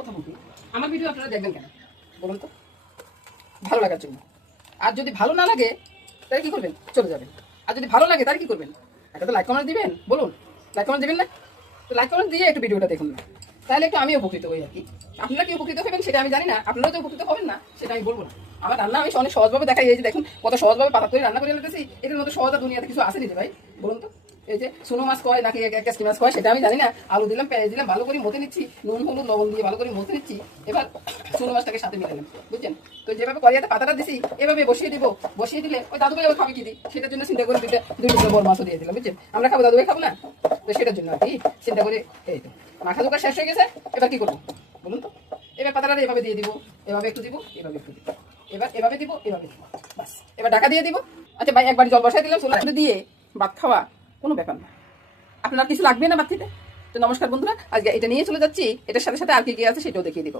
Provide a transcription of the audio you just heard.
কথা বলতে আমার ভিডিও আপনারা দেখবেন কেন বলুন তো? ভালো লাগার জন্য। আর যদি ভালো না লাগে তাহলে কি করবেন? চলে যাবেন। আর যদি ভালো লাগে তাহলে কি করবেন? একটা তো লাইক কমেন্ট দিবেন। বলুন, লাইক কমেন্ট দিবেন না? তো লাইক কমেন্ট দিয়ে একটু ভিডিওটা দেখুন না, তাহলে একটু আমি উপকৃত হই আর কি। আপনারা কি উপকৃত হবেন সেটা আমি জানি না, আপনারাও তো উপকৃত হবেন না সেটা আমি বলবো না। আমার রান্না আমি অনেক সহজভাবে দেখাই। এই যে দেখুন কত সহজভাবে পাতা তৈরি রান্না করে নিতেছি। এদের মতো সহজা দুনিয়াতে কিছু আসেনি রে ভাই, বলুন তো? এই যে সুনো মাছ কয় নাকি ক্যাস্টি মাছ কয় সেটা আমি জানি না। আলু দিলাম, পেঁয়াজ দিলাম, ভালো করে মতে নিচ্ছি, নুন হলুদ লবণ দিয়ে ভালো করে মতে নিচ্ছি। এবার সুনো মাছটাকে সাথে মিলালাম, বুঝছেন? তো যেভাবে কড়াইতে পাতাটা দিছি এভাবে বসিয়ে দিব। বসিয়ে দিলে ওই দাদু ভাই আবার খাবে কি দিই, সেটার জন্য চিন্তা করে দুই টুকরো বড় মাছও দিয়ে দিলাম, বুঝছেন? আমরা খাবো, দাদু ভাই খাবো না, তো সেটার জন্য আর কি চিন্তা করে। এই তো মাখা ধোকা শেষ হয়ে গেছে, এবার কি করবো বলুন তো? এবার পাতাটা এভাবে দিয়ে দিব, এভাবে একটু দিব, এভাবে একটু দিব, এবার এভাবে দিব, এভাবে দিব, বাস। এবার ঢাকা দিয়ে দিব। আচ্ছা ভাই, একবার জল বসাই দিলাম, চুলা দিয়ে ভাত খাওয়া কোনো ব্যাপার না। আপনার কিছু লাগবে না ভাত খেতে? তো নমস্কার বন্ধুরা, আজকে এটা নিয়ে চলে যাচ্ছি। এটার সাথে সাথে আর কি কি আছে সেটাও দেখিয়ে দিব।